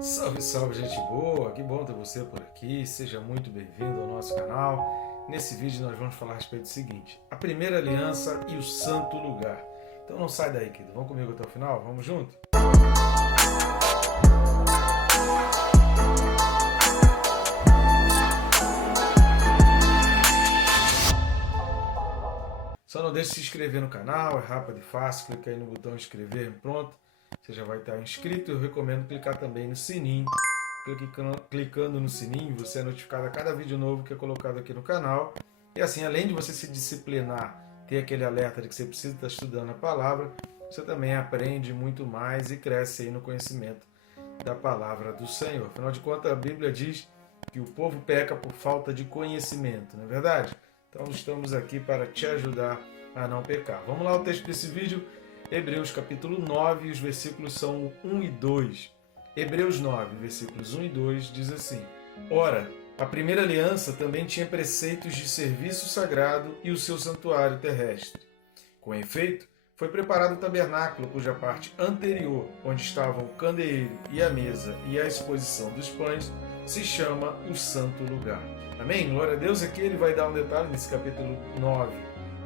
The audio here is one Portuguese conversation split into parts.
Salve, salve, gente boa! Que bom ter você por aqui. Seja muito bem-vindo ao nosso canal. Nesse vídeo nós vamos falar a respeito do seguinte: a primeira aliança e o santo lugar. Então não sai daí, querido. Vamos comigo até o final? Vamos junto? Só não deixe de se inscrever no canal, é rápido e fácil. Clica aí no botão inscrever, pronto. Você já vai estar inscrito. Eu recomendo clicar também no sininho. Clicando no sininho, você é notificado a cada vídeo novo que é colocado aqui no canal. E assim, além de você se disciplinar, ter aquele alerta de que você precisa estar estudando a palavra, você também aprende muito mais e cresce aí no conhecimento da palavra do Senhor. Afinal de contas, a Bíblia diz que o povo peca por falta de conhecimento, não é verdade? Então estamos aqui para te ajudar a não pecar. Vamos lá ao texto desse vídeo, Hebreus capítulo 9, os versículos são 1 e 2. Hebreus 9, versículos 1 e 2 diz assim: Ora, a primeira aliança também tinha preceitos de serviço sagrado e o seu santuário terrestre. Com efeito, foi preparado o tabernáculo, cuja parte anterior, onde estavam o candeeiro e a mesa e a exposição dos pães, se chama o Santo Lugar. Amém? Glória a Deus. Aqui ele vai dar um detalhe nesse capítulo 9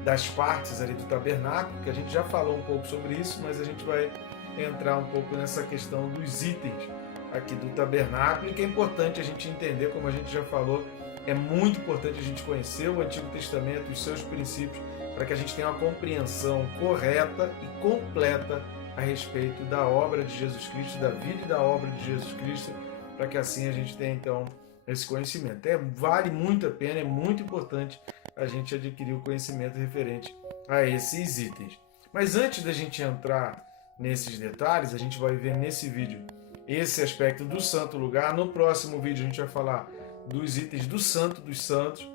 das partes ali do tabernáculo, que a gente já falou um pouco sobre isso, mas a gente vai entrar um pouco nessa questão dos itens aqui do tabernáculo, e que é importante a gente entender, como a gente já falou, é muito importante a gente conhecer o Antigo Testamento, os seus princípios, para que a gente tenha uma compreensão correta e completa a respeito da obra de Jesus Cristo, da vida e da obra de Jesus Cristo, para que assim a gente tenha então esse conhecimento. Vale muito a pena, é muito importante a gente adquirir o conhecimento referente a esses itens. Mas antes da gente entrar nesses detalhes, a gente vai ver nesse vídeo esse aspecto do santo lugar. No próximo vídeo a gente vai falar dos itens do santo dos santos,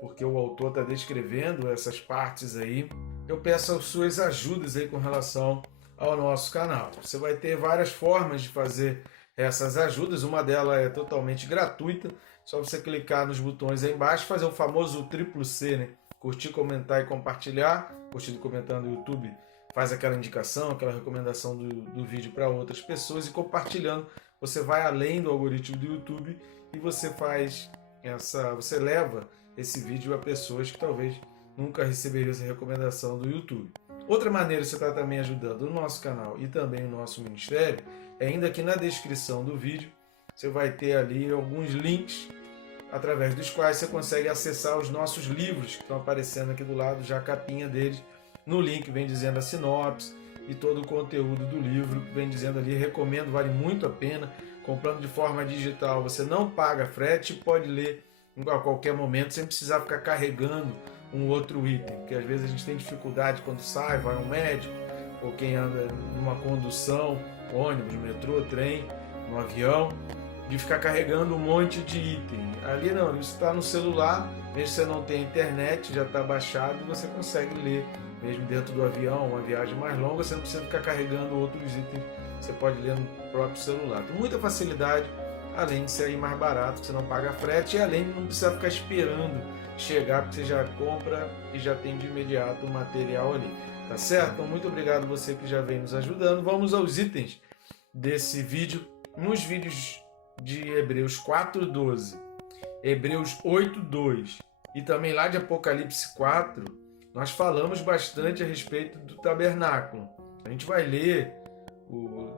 porque o autor está descrevendo essas partes aí. Eu peço as suas ajudas aí com relação ao nosso canal. Você vai ter várias formas de fazer essas ajudas, uma delas é totalmente gratuita, só você clicar nos botões aí embaixo, fazer o famoso triplo C, né? Curtir, comentar e compartilhar. Curtindo e comentando no YouTube faz aquela indicação, aquela recomendação do vídeo para outras pessoas, e compartilhando você vai além do algoritmo do YouTube e você leva esse vídeo a pessoas que talvez nunca receberiam essa recomendação do YouTube. Outra maneira de você está também ajudando o nosso canal e também o nosso ministério é indo aqui na descrição do vídeo. Você vai ter ali alguns links através dos quais você consegue acessar os nossos livros que estão aparecendo aqui do lado, já a capinha deles. No link vem dizendo a sinopse e todo o conteúdo do livro que vem dizendo ali. Recomendo, vale muito a pena. Comprando de forma digital, você não paga frete e pode ler a qualquer momento sem precisar ficar carregando um outro item, porque às vezes a gente tem dificuldade quando sai, vai ao médico, ou quem anda numa condução, ônibus, metrô, trem, no avião, de ficar carregando um monte de item. Ali não, isso está no celular, mesmo que você não tenha internet, já está baixado, você consegue ler, mesmo dentro do avião, uma viagem mais longa, você não precisa ficar carregando outros itens, você pode ler no próprio celular. Com muita facilidade, além de ser mais barato, você não paga frete, e além de não precisar ficar esperando chegar, porque você já compra e já tem de imediato o material ali. Tá certo? Então, muito obrigado você que já vem nos ajudando. Vamos aos itens desse vídeo. Nos vídeos de Hebreus 4:12, Hebreus 8:2 e também lá de Apocalipse 4, nós falamos bastante a respeito do tabernáculo. A gente vai ler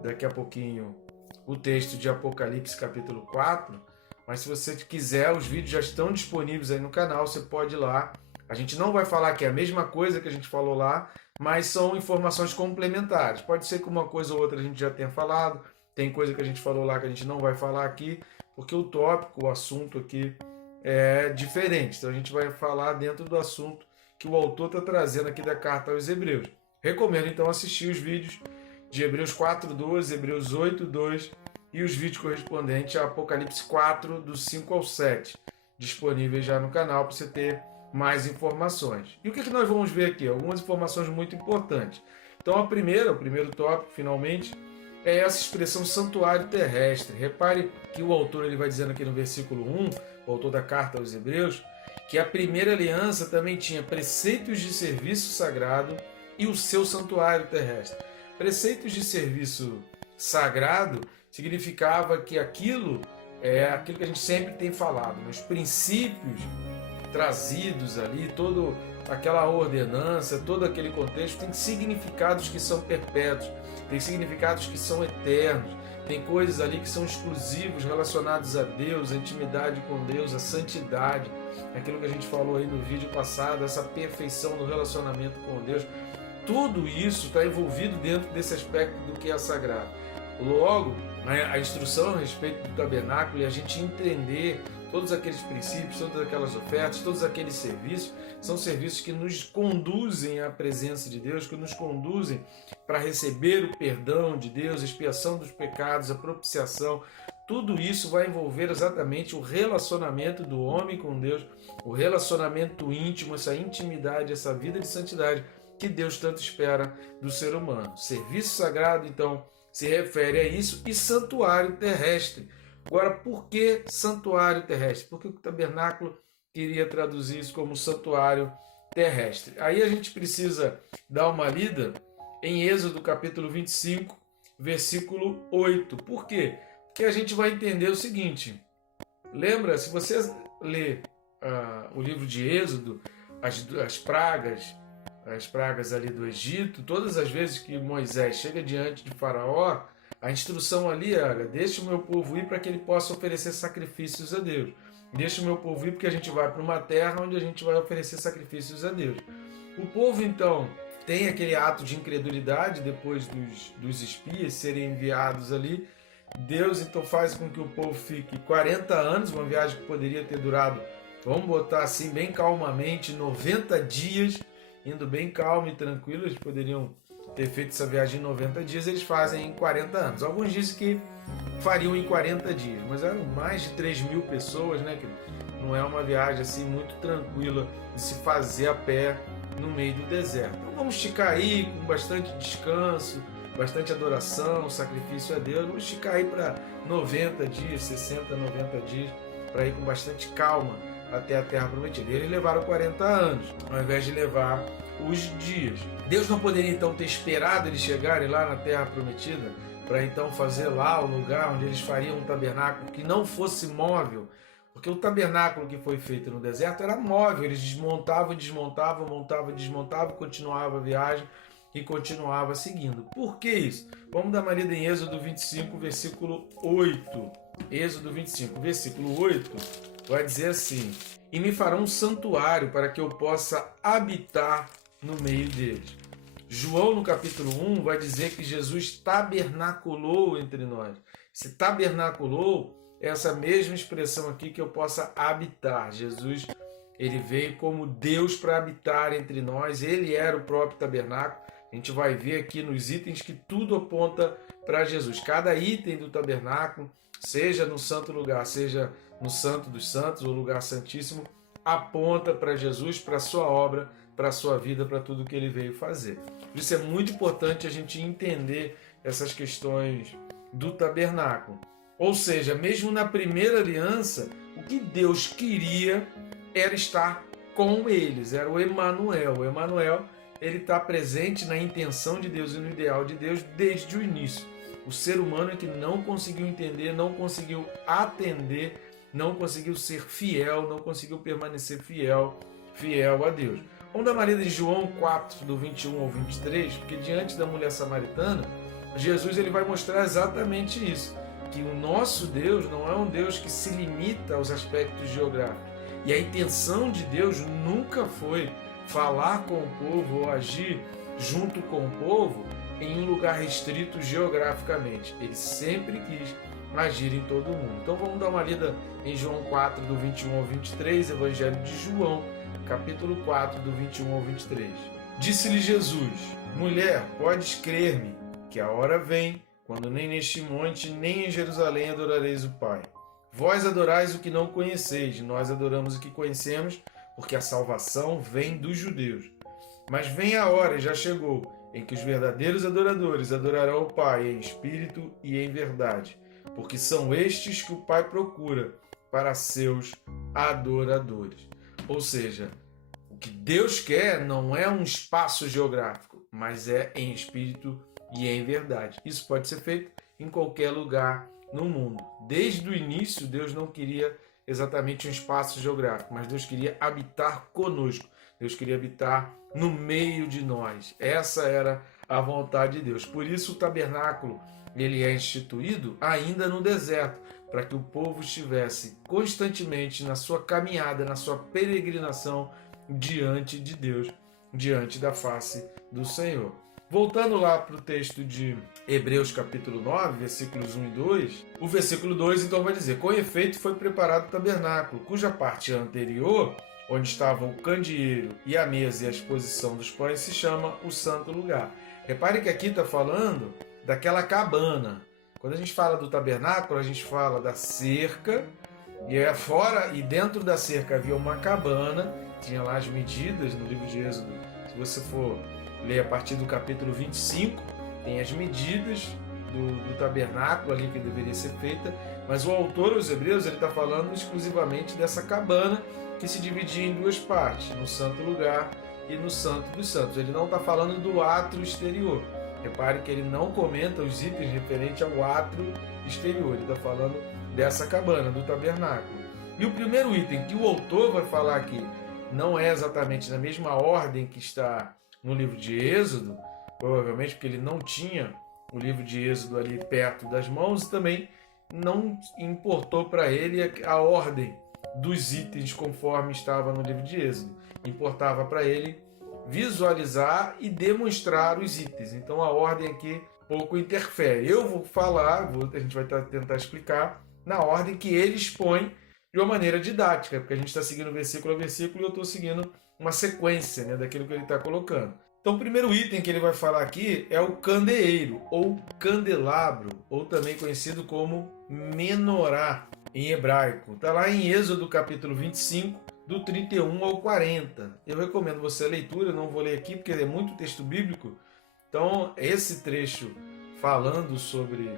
daqui a pouquinho o texto de Apocalipse capítulo 4, mas se você quiser, os vídeos já estão disponíveis aí no canal, você pode ir lá. A gente não vai falar que é a mesma coisa que a gente falou lá, mas são informações complementares. Pode ser que uma coisa ou outra a gente já tenha falado, tem coisa que a gente falou lá que a gente não vai falar aqui, porque o tópico, o assunto aqui é diferente. Então a gente vai falar dentro do assunto que o autor está trazendo aqui da carta aos Hebreus. Recomendo então assistir os vídeos de Hebreus 4:12, Hebreus 8:2 e os vídeos correspondentes a Apocalipse 4, do 5 ao 7, disponíveis já no canal para você ter mais informações. E o que nós vamos ver aqui? Algumas informações muito importantes. Então o primeiro tópico, finalmente, é essa expressão santuário terrestre. Repare que o autor ele vai dizendo aqui no versículo 1, o autor da carta aos Hebreus, que a primeira aliança também tinha preceitos de serviço sagrado e o seu santuário terrestre. Preceitos de serviço sagrado significava que aquilo é aquilo que a gente sempre tem falado, os princípios trazidos ali, toda aquela ordenança, todo aquele contexto tem significados que são perpétuos, tem significados que são eternos, tem coisas ali que são exclusivos relacionados a Deus, a intimidade com Deus, a santidade, aquilo que a gente falou aí no vídeo passado, essa perfeição do relacionamento com Deus. Tudo isso está envolvido dentro desse aspecto do que é sagrado. Logo, a instrução a respeito do tabernáculo e a gente entender todos aqueles princípios, todas aquelas ofertas, todos aqueles serviços, são serviços que nos conduzem à presença de Deus, que nos conduzem para receber o perdão de Deus, a expiação dos pecados, a propiciação. Tudo isso vai envolver exatamente o relacionamento do homem com Deus, o relacionamento íntimo, essa intimidade, essa vida de santidade que Deus tanto espera do ser humano. Serviço sagrado, então, se refere a isso, e santuário terrestre. Agora, por que santuário terrestre? Porque o tabernáculo queria traduzir isso como santuário terrestre. Aí a gente precisa dar uma lida em Êxodo capítulo 25, versículo 8. Por quê? Porque a gente vai entender o seguinte. Lembra, se você ler o livro de Êxodo, as pragas ali do Egito, todas as vezes que Moisés chega diante de Faraó, a instrução ali era: deixa o meu povo ir para que ele possa oferecer sacrifícios a Deus. Deixa o meu povo ir porque a gente vai para uma terra onde a gente vai oferecer sacrifícios a Deus. O povo então tem aquele ato de incredulidade depois dos espias serem enviados ali. Deus então faz com que o povo fique 40 anos, uma viagem que poderia ter durado, vamos botar assim bem calmamente, 90 dias, indo bem calmo e tranquilo. Eles poderiam ter feito essa viagem em 90 dias, eles fazem em 40 anos. Alguns dizem que fariam em 40 dias, mas eram mais de 3.000 pessoas, né? Que não é uma viagem assim muito tranquila de se fazer a pé no meio do deserto. Então vamos esticar aí com bastante descanso, bastante adoração, sacrifício a Deus. Vamos esticar aí para 90 dias, 60, 90 dias, para ir com bastante calma até a terra prometida. Eles levaram 40 anos, ao invés de levar os dias. Deus não poderia então ter esperado eles chegarem lá na terra prometida para então fazer lá o lugar onde eles fariam um tabernáculo que não fosse móvel, porque o tabernáculo que foi feito no deserto era móvel. Eles desmontavam, desmontavam, montavam, desmontavam, continuava a viagem e continuava seguindo. Por que isso? Vamos dar uma lida em Êxodo 25, versículo 8. Êxodo 25, versículo 8, vai dizer assim: e me farão um santuário para que eu possa habitar no meio deles. João, no capítulo 1, vai dizer que Jesus tabernaculou entre nós. Esse tabernaculou é essa mesma expressão aqui, que eu possa habitar. Jesus, ele veio como Deus para habitar entre nós. Ele era o próprio tabernáculo. A gente vai ver aqui nos itens que tudo aponta para Jesus. Cada item do tabernáculo, seja no santo lugar, seja no santo dos santos, ou lugar santíssimo, aponta para Jesus, para a sua obra, para a sua vida, para tudo que ele veio fazer. Por isso é muito importante a gente entender essas questões do tabernáculo. Ou seja, mesmo na primeira aliança, o que Deus queria era estar com eles, era o Emanuel. O Emanuel, ele está presente na intenção de Deus e no ideal de Deus desde o início. O ser humano é que não conseguiu entender, não conseguiu atender, não conseguiu ser fiel, não conseguiu permanecer fiel a Deus. Vamos dar uma lida em João 4, do 21 ao 23, porque diante da mulher samaritana, Jesus ele vai mostrar exatamente isso, que o nosso Deus não é um Deus que se limita aos aspectos geográficos. E a intenção de Deus nunca foi falar com o povo ou agir junto com o povo em um lugar restrito geograficamente. Ele sempre quis agir em todo o mundo. Então vamos dar uma lida em João 4, do 21 ao 23, Evangelho de João, capítulo 4, do 21 ao 23. Disse-lhe Jesus: mulher, podes crer-me, que a hora vem, quando nem neste monte, nem em Jerusalém adorareis o Pai. Vós adorais o que não conheceis, nós adoramos o que conhecemos, porque a salvação vem dos judeus. Mas vem a hora, e já chegou, em que os verdadeiros adoradores adorarão o Pai em espírito e em verdade, porque são estes que o Pai procura para seus adoradores. Ou seja, o que Deus quer não é um espaço geográfico, mas é em espírito e em verdade. Isso pode ser feito em qualquer lugar no mundo. Desde o início, Deus não queria exatamente um espaço geográfico, mas Deus queria habitar conosco. Deus queria habitar no meio de nós. Essa era a vontade de Deus. Por isso o tabernáculo ele é instituído ainda no deserto, para que o povo estivesse constantemente na sua caminhada, na sua peregrinação diante de Deus, diante da face do Senhor. Voltando lá para o texto de Hebreus capítulo 9, versículos 1 e 2, o versículo 2 então vai dizer: com efeito foi preparado o tabernáculo, cuja parte anterior, onde estavam o candeeiro e a mesa e a exposição dos pães, se chama o santo lugar. Repare que aqui está falando daquela cabana. Quando a gente fala do tabernáculo, a gente fala da cerca, e é fora e dentro da cerca havia uma cabana, tinha lá as medidas no livro de Êxodo. Se você for ler a partir do capítulo 25, tem as medidas do tabernáculo ali que deveria ser feita, mas o autor, os Hebreus, ele está falando exclusivamente dessa cabana que se dividia em duas partes, no santo lugar e no santo dos santos. Ele não está falando do átrio exterior. Repare que ele não comenta os itens referentes ao átrio exterior, ele está falando dessa cabana, do tabernáculo. E o primeiro item que o autor vai falar aqui não é exatamente na mesma ordem que está no livro de Êxodo, provavelmente porque ele não tinha o livro de Êxodo ali perto das mãos, e também não importou para ele a ordem dos itens conforme estava no livro de Êxodo. Importava para ele visualizar e demonstrar os itens. Então a ordem aqui pouco interfere. Eu vou falar, a gente vai tentar explicar na ordem que ele expõe de uma maneira didática, porque a gente está seguindo versículo a versículo e eu estou seguindo uma sequência, né, daquilo que ele está colocando. Então o primeiro item que ele vai falar aqui é o candeeiro, ou candelabro, ou também conhecido como menorá em hebraico. Está lá em Êxodo capítulo 25, do 31 ao 40. Eu recomendo você a leitura, eu não vou ler aqui porque é muito texto bíblico. Então, esse trecho falando sobre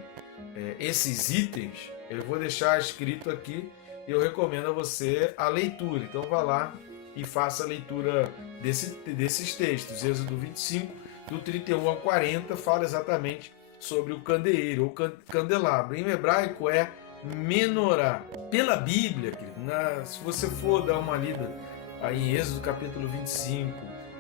esses itens, eu vou deixar escrito aqui e eu recomendo a você a leitura. Então, vá lá e faça a leitura desses textos. Êxodo 25, do 31 ao 40, fala exatamente sobre o candeeiro, ou candelabro. Em hebraico é menorá. Pela Bíblia, se você for dar uma lida aí em Êxodo capítulo 25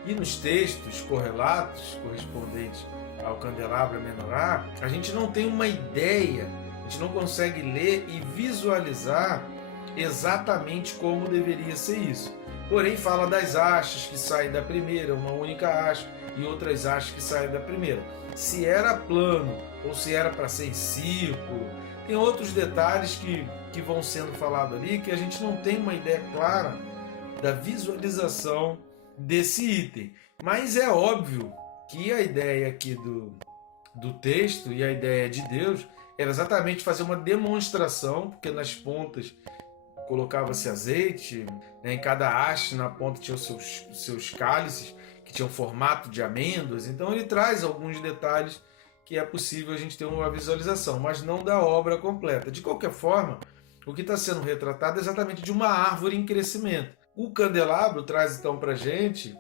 e nos textos correlatos correspondentes ao candelabro e menorá, a gente não tem uma ideia, a gente não consegue ler e visualizar exatamente como deveria ser isso. Porém, fala das hastes que saem da primeira, uma única haste, e outras hastes que saem da primeira. Se era plano ou se era para ser em círculo. Tem outros detalhes que vão sendo falados ali que a gente não tem uma ideia clara da visualização desse item. Mas é óbvio que a ideia aqui do texto e a ideia de Deus era exatamente fazer uma demonstração, porque nas pontas colocava-se azeite, né, em cada haste na ponta tinha os seus cálices, que tinham formato de amêndoas. Então ele traz alguns detalhes que é possível a gente ter uma visualização, mas não da obra completa. De qualquer forma, o que está sendo retratado é exatamente de uma árvore em crescimento. O candelabro traz então para a gente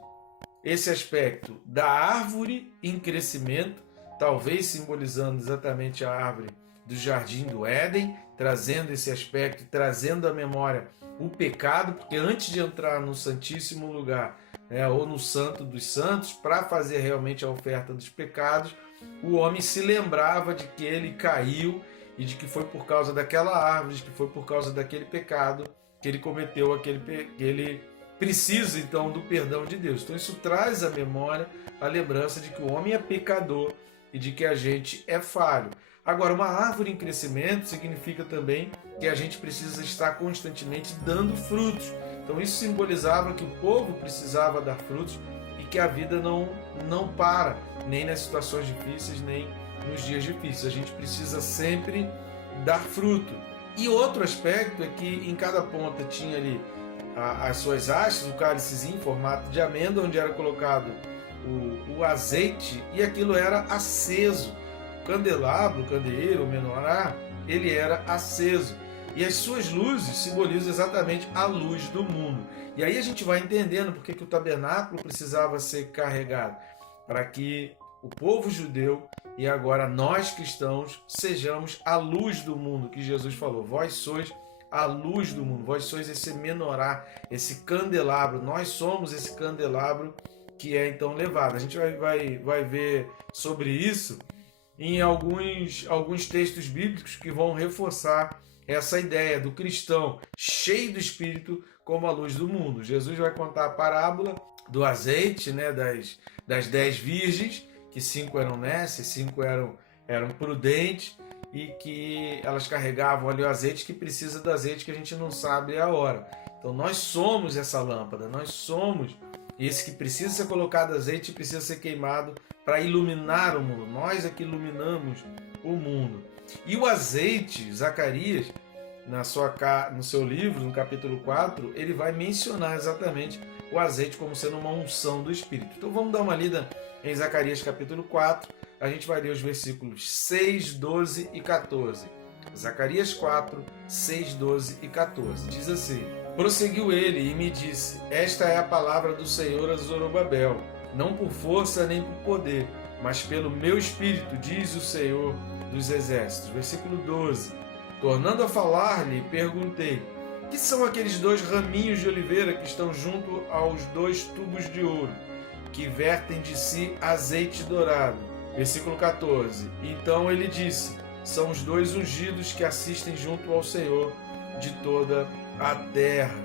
esse aspecto da árvore em crescimento, talvez simbolizando exatamente a árvore do Jardim do Éden, trazendo esse aspecto, trazendo à memória o pecado, porque antes de entrar no Santíssimo Lugar, né, ou no Santo dos Santos, para fazer realmente a oferta dos pecados, o homem se lembrava de que ele caiu e de que foi por causa daquela árvore, de que foi por causa daquele pecado que ele cometeu, que ele precisa então do perdão de Deus. Então isso traz à memória a lembrança de que o homem é pecador e de que a gente é falho. Agora, uma árvore em crescimento significa também que a gente precisa estar constantemente dando frutos. Então isso simbolizava que o povo precisava dar frutos e que a vida não para, nem nas situações difíceis, nem nos dias difíceis. A gente precisa sempre dar fruto. E outro aspecto é que em cada ponta tinha ali as suas hastes, o cálicezinho em formato de amêndoa, onde era colocado o azeite, e aquilo era aceso. O candelabro, o candeeiro, o menorá, ele era aceso. E as suas luzes simbolizam exatamente a luz do mundo. E aí a gente vai entendendo porque que o tabernáculo precisava ser carregado. Para que o povo judeu e agora nós cristãos sejamos a luz do mundo, que Jesus falou. Vós sois a luz do mundo, vós sois esse menorá, esse candelabro, nós somos esse candelabro que é então levado. A gente vai ver sobre isso em alguns textos bíblicos que vão reforçar essa ideia do cristão cheio do Espírito como a luz do mundo. Jesus vai contar a parábola do azeite, né, das 10 virgens, que 5 eram nécias, 5 eram prudentes, e que elas carregavam ali o azeite, que precisa do azeite que a gente não sabe a hora. Então nós somos essa lâmpada, nós somos esse que precisa ser colocado azeite e precisa ser queimado para iluminar o mundo. Nós é que iluminamos o mundo. E o azeite, Zacarias, no seu livro, no capítulo 4, ele vai mencionar exatamente o azeite como sendo uma unção do Espírito. Então vamos dar uma lida em Zacarias capítulo 4, a gente vai ler os versículos 6, 12 e 14. Zacarias 4, 6, 12 e 14. Diz assim: prosseguiu ele e me disse: esta é a palavra do Senhor a Zorobabel, não por força nem por poder, mas pelo meu Espírito, diz o Senhor dos Exércitos. Versículo 12. Tornando a falar-lhe, perguntei: que são aqueles 2 raminhos de oliveira que estão junto aos 2 tubos de ouro, que vertem de si azeite dourado? Versículo 14. Então ele disse: são os 2 ungidos que assistem junto ao Senhor de toda a terra.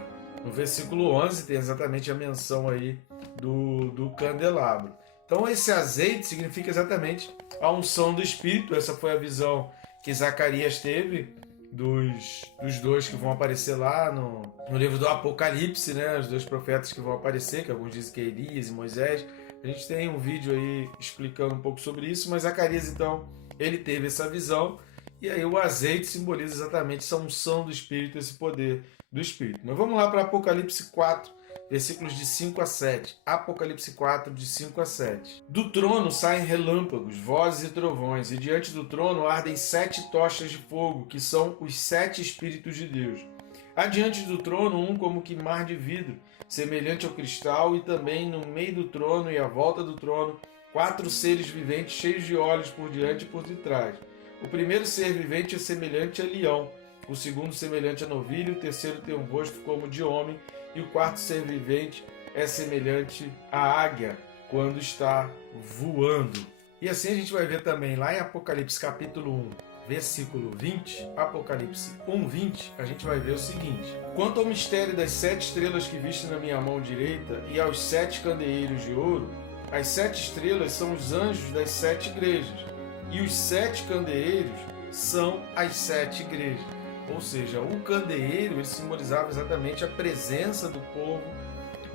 No versículo 11 tem exatamente a menção aí do candelabro. Então esse azeite significa exatamente a unção do Espírito. Essa foi a visão que Zacarias teve dos 2 que vão aparecer lá no livro do Apocalipse, né? Os 2 profetas que vão aparecer, que alguns dizem que é Elias e Moisés. A gente tem um vídeo aí explicando um pouco sobre isso, mas Zacarias, então, ele teve essa visão, e aí o azeite simboliza exatamente essa unção do Espírito, esse poder do Espírito. Mas vamos lá para Apocalipse 4, versículos de 5 a 7. Apocalipse 4, de 5 a 7. Do trono saem relâmpagos, vozes e trovões, e diante do trono ardem 7 tochas de fogo, que são os 7 Espíritos de Deus. Há diante do trono um como que mar de vidro, semelhante ao cristal, e também no meio do trono e à volta do trono 4 seres viventes cheios de olhos por diante e por detrás. O primeiro ser vivente é semelhante a leão, o segundo semelhante a novilho, o terceiro tem um rosto como de homem, e o quarto ser vivente é semelhante à águia quando está voando. E assim a gente vai ver também lá em Apocalipse capítulo 1, versículo 20, Apocalipse 1, 20, a gente vai ver o seguinte: quanto ao mistério das 7 estrelas que viste na minha mão direita e aos 7 candeeiros de ouro, as 7 estrelas são os anjos das 7 igrejas, e os 7 candeeiros são as 7 igrejas. Ou seja, o candeeiro ele simbolizava exatamente a presença do povo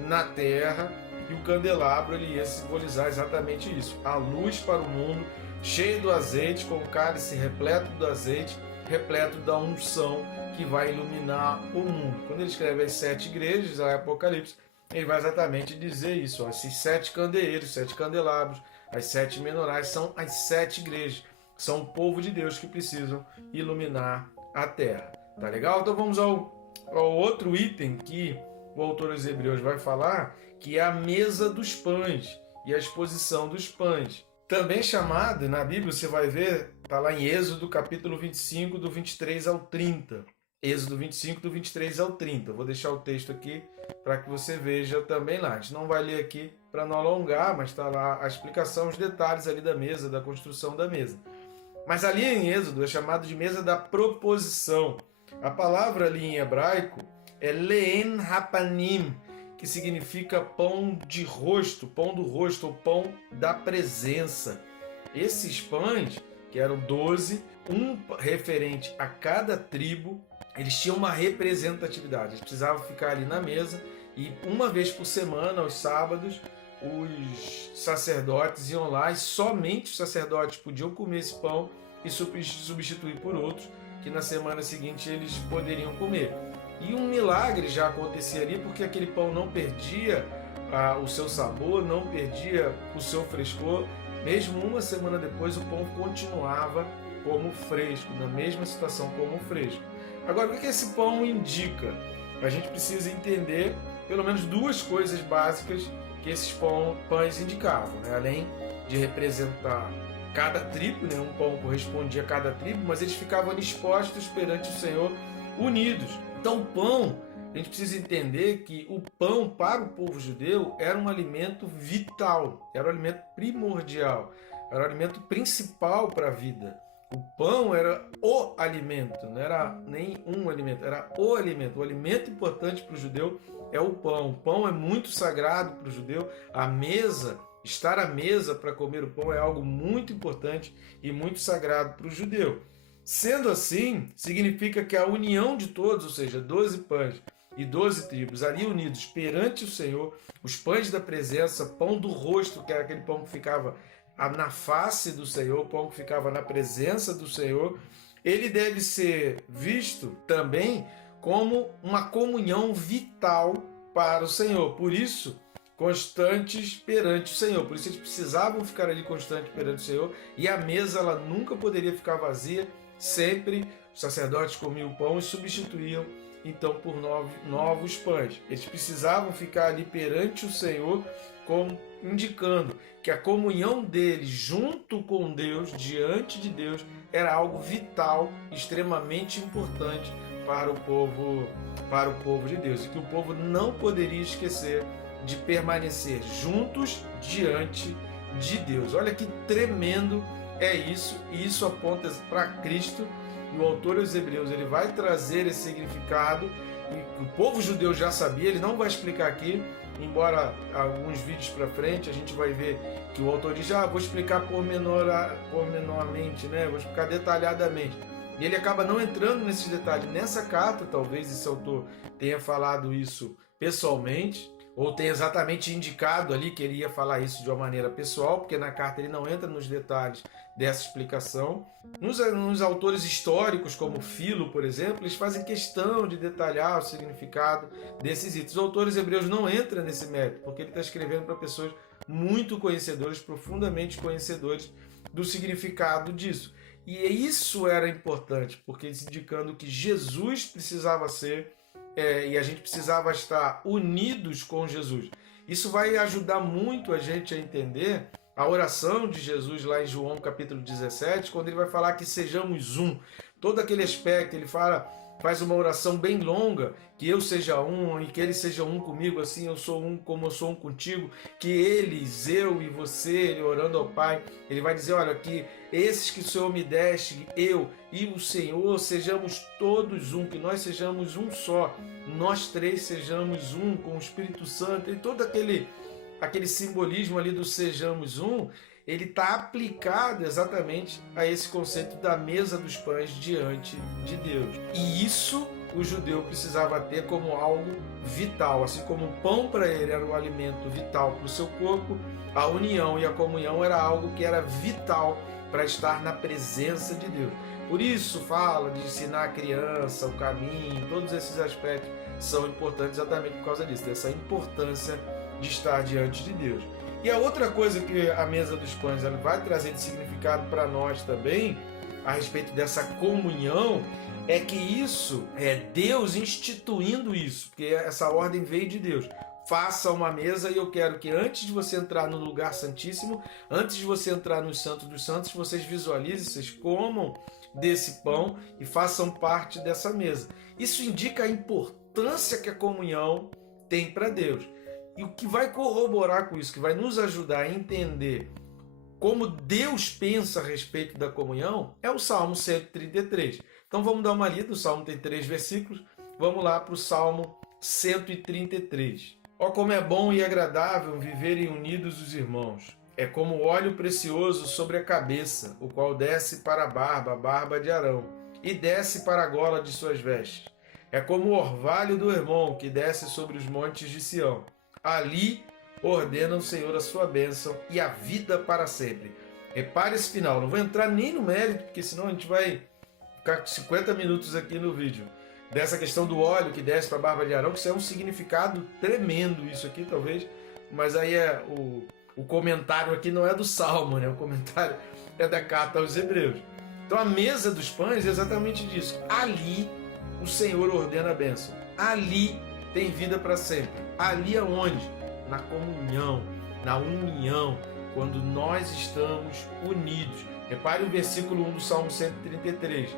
na terra, e o candelabro ele ia simbolizar exatamente isso, a luz para o mundo, cheio do azeite, com o cálice repleto do azeite, repleto da unção que vai iluminar o mundo. Quando ele escreve as 7 igrejas, a Apocalipse, ele vai exatamente dizer isso, ó, esses 7 candeeiros, 7 candelabros, as 7 menorais são as 7 igrejas, são o povo de Deus que precisam iluminar a terra. Tá legal? Então vamos ao outro item que o autor aos Hebreus vai falar, que é a mesa dos pães e a exposição dos pães. Também chamado, na Bíblia você vai ver, está lá em Êxodo capítulo 25, do 23 ao 30. Êxodo 25, do 23 ao 30. Eu vou deixar o texto aqui para que você veja também lá. A gente não vai ler aqui para não alongar, mas está lá a explicação, os detalhes ali da mesa, da construção da mesa. Mas ali em Êxodo é chamado de mesa da proposição. A palavra ali em hebraico é Le'en Hapanim, que significa pão de rosto, pão do rosto, ou pão da presença. Esses pães, que eram 12, um referente a cada tribo, eles tinham uma representatividade. Eles precisavam ficar ali na mesa, e uma vez por semana, aos sábados, os sacerdotes iam lá, e somente os sacerdotes podiam comer esse pão e substituir por outros que na semana seguinte eles poderiam comer. E um milagre já acontecia ali, porque aquele pão não perdia o seu sabor, não perdia o seu frescor. Mesmo uma semana depois, o pão continuava como fresco, na mesma situação como fresco. Agora, o que esse pão indica? A gente precisa entender pelo menos 2 coisas básicas que esses pães indicavam, né? Além de representar cada tribo, né? Um pão correspondia a cada tribo, mas eles ficavam expostos perante o Senhor, unidos. Então o pão, a gente precisa entender que o pão para o povo judeu era um alimento vital, era um alimento primordial, era o alimento principal para a vida. O pão era o alimento, não era nem um alimento, era o alimento. O alimento importante para o judeu é o pão. O pão é muito sagrado para o judeu. A mesa, estar à mesa para comer o pão é algo muito importante e muito sagrado para o judeu. Sendo assim, significa que a união de todos, ou seja, 12 pães e 12 tribos ali unidos perante o Senhor, os pães da presença, pão do rosto, que era aquele pão que ficava na face do Senhor, o pão que ficava na presença do Senhor, ele deve ser visto também como uma comunhão vital para o Senhor. Por isso, constantes perante o Senhor. Por isso eles precisavam ficar ali constantes perante o Senhor, e a mesa ela nunca poderia ficar vazia. Sempre os sacerdotes comiam o pão e substituíam então por novos pães. Eles precisavam ficar ali perante o Senhor, como indicando que a comunhão deles junto com Deus, diante de Deus, era algo vital, extremamente importante para o povo de Deus, e que o povo não poderia esquecer de permanecer juntos diante de Deus. Olha que tremendo é isso, e isso aponta para Cristo. E o autor aos Hebreus ele vai trazer esse significado, e o povo judeu já sabia, ele não vai explicar aqui, embora alguns vídeos para frente a gente vai ver que o autor diz, vou explicar pormenormente, né? Vou explicar detalhadamente. E ele acaba não entrando nesses detalhes. Nessa carta, talvez esse autor tenha falado isso pessoalmente, ou tenha exatamente indicado ali que ele ia falar isso de uma maneira pessoal, porque na carta ele não entra nos detalhes dessa explicação. Nos autores históricos, como Filo, por exemplo, eles fazem questão de detalhar o significado desses itens. Os autores hebreus não entram nesse mérito, porque ele está escrevendo para pessoas muito conhecedoras, profundamente conhecedores do significado disso. E isso era importante, porque eles indicando que Jesus precisava ser e a gente precisava estar unidos com Jesus. Isso vai ajudar muito a gente a entender a oração de Jesus lá em João capítulo 17, quando ele vai falar que sejamos um. Todo aquele aspecto, ele faz uma oração bem longa, que eu seja um e que eles sejam um comigo, assim eu sou um como eu sou um contigo, que eles, eu e você, ele orando ao Pai, ele vai dizer, olha, que esses que o Senhor me deste, eu e o Senhor, sejamos todos um, que nós sejamos um só, nós três sejamos um com o Espírito Santo, e todo aquele simbolismo ali do sejamos um, ele está aplicado exatamente a esse conceito da mesa dos pães diante de Deus. E isso o judeu precisava ter como algo vital. Assim como o pão para ele era um alimento vital para o seu corpo, a união e a comunhão era algo que era vital para estar na presença de Deus. Por isso fala de ensinar a criança o caminho, todos esses aspectos são importantes exatamente por causa disso, dessa importância de estar diante de Deus. E a outra coisa que a mesa dos pães ela vai trazer de significado para nós também, a respeito dessa comunhão, é que isso é Deus instituindo isso, porque essa ordem veio de Deus. Faça uma mesa e eu quero que antes de você entrar no lugar santíssimo, antes de você entrar no Santo dos Santos, vocês visualizem, vocês comam desse pão e façam parte dessa mesa. Isso indica a importância que a comunhão tem para Deus. E o que vai corroborar com isso, que vai nos ajudar a entender como Deus pensa a respeito da comunhão, é o Salmo 133. Então vamos dar uma lida, o Salmo tem 3 versículos, vamos lá para o Salmo 133. Ó, como é bom e agradável viverem unidos os irmãos. É como óleo precioso sobre a cabeça, o qual desce para a barba de Arão, e desce para a gola de suas vestes. É como o orvalho do Hermon, que desce sobre os montes de Sião. Ali ordena o Senhor a sua bênção e a vida para sempre. Repare esse final, não vou entrar nem no mérito, porque senão a gente vai ficar 50 minutos aqui no vídeo. Dessa questão do óleo que desce para a barba de Arão, que isso é um significado tremendo, isso aqui talvez, mas aí o comentário aqui não é do Salmo, né? O comentário é da carta aos Hebreus. Então a mesa dos pães é exatamente disso. Ali o Senhor ordena a bênção. Ali tem vida para sempre. Ali aonde? Na comunhão, na união quando nós estamos unidos. Repare o versículo 1 do Salmo 133.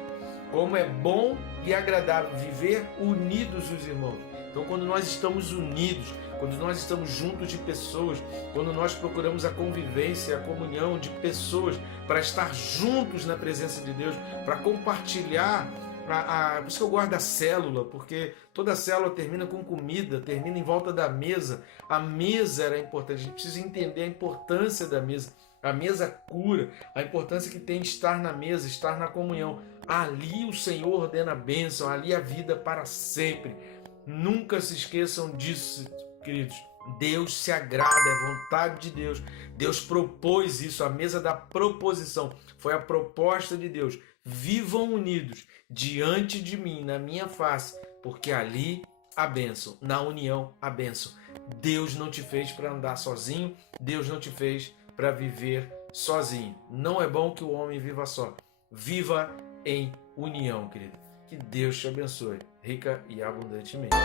Como é bom e agradável viver unidos os irmãos. Então, quando nós estamos unidos, quando nós estamos juntos de pessoas, quando nós procuramos a convivência, a comunhão de pessoas para estar juntos na presença de Deus, para compartilhar, por isso que eu gosto da célula, porque toda célula termina com comida, termina em volta da mesa. A mesa era importante, a gente precisa entender a importância da mesa. A mesa cura, a importância que tem de estar na mesa, estar na comunhão. Ali o Senhor ordena a bênção, ali a vida para sempre. Nunca se esqueçam disso, queridos. Deus se agrada, é vontade de Deus. Deus propôs isso, a mesa da proposição. Foi a proposta de Deus. Vivam unidos diante de mim, na minha face, porque ali a bênção, na união a bênção. Deus não te fez para andar sozinho, Deus não te fez para viver sozinho. Não é bom que o homem viva só. Viva em união, querido. Que Deus te abençoe, rica e abundantemente.